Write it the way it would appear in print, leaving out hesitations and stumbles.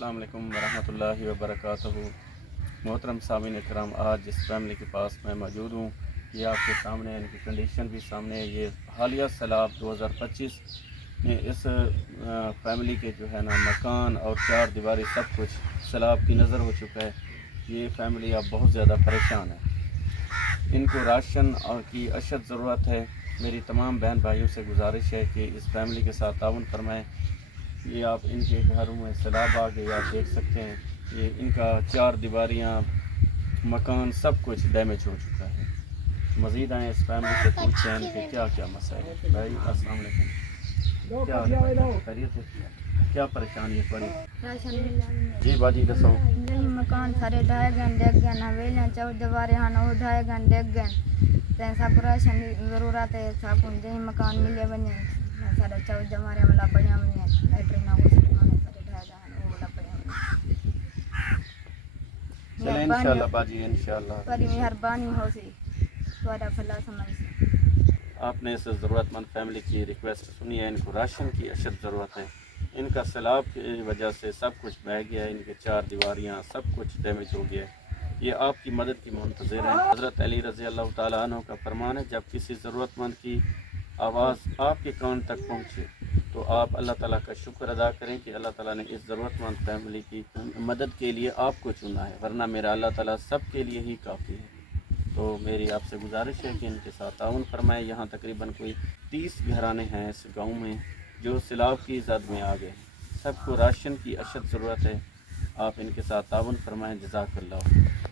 السلام علیکم ورحمۃ اللہ وبرکاتہ۔ محترم سامعین کرام، آج جس فیملی کے پاس میں موجود ہوں یہ آپ کے سامنے ان کی کنڈیشن بھی سامنے ہے۔ یہ حالیہ سیلاب 2025 میں اس فیملی کے جو ہے نا مکان اور چار دیواری سب کچھ سیلاب کی نظر ہو چکا ہے۔ یہ فیملی اب بہت زیادہ پریشان ہے، ان کو راشن کی اشد ضرورت ہے۔ میری تمام بہن بھائیوں سے گزارش ہے کہ اس فیملی کے ساتھ تعاون فرمائیں۔ یہ آپ ان کے گھروں میں سیلاب آ گئے، آپ دیکھ سکتے ہیں یہ ان کا چار دیواریاں مکان سب کچھ ڈیمیج ہو چکا ہے۔ مزید آئیں اس فیملی سے پوچھتے ہیں ان کے کیا کیا مسائل ہیں۔ بھائی السلام علیکم، کیا خیریت ہے؟ کیا پریشانی ہے پڑی؟ جی باجی دسو۔ جی مکان سارے ڈھائے گئے، ڈگ گئے، ویلیاں چار دیواریں ہیں وہ ڈھائے گئے، ڈگ گئے۔ سب راشن کی ضرورت ہے، سب جی مکان ملے بنے سارے چار دیواریں والا پڑیا بنے لیٹرین سارے ڈھائے گئے وہ والا پڑیا بنے۔ چلیں انشاءاللہ باجی انشاءاللہ بڑی مہربانی ہو سی تھوڑا بھلا سمجھ سی۔ آپ نے اس ضرورت مند فیملی کی ریکویسٹ سنی ہے۔ ان کو راشن کی اشد ضرورت ہے۔ ان کا سیلاب کی وجہ سے سب کچھ بہہ گیا ہے، ان کے چار دیواریاں سب کچھ ڈیمیج ہو گیا ہے۔ یہ آپ کی مدد کی منتظر ہیں۔ حضرت علی رضی اللہ تعالیٰ عنہ کا فرمان ہے، جب کسی ضرورت مند کی آواز آپ کے کان تک پہنچے تو آپ اللہ تعالیٰ کا شکر ادا کریں کہ اللہ تعالیٰ نے اس ضرورت مند فیملی کی مدد کے لیے آپ کو چنا ہے، ورنہ میرا اللہ تعالیٰ سب کے لیے ہی کافی ہے۔ تو میری آپ سے گزارش ہے کہ ان کے ساتھ تعاون فرمائیں۔ یہاں تقریباً کوئی 30 گھرانے ہیں اس گاؤں میں جو سیلاب کی زد میں آ گئے ہیں۔ سب کو راشن کی اشد ضرورت ہے۔ آپ ان کے ساتھ تعاون فرمائیں۔ جزاک اللہ۔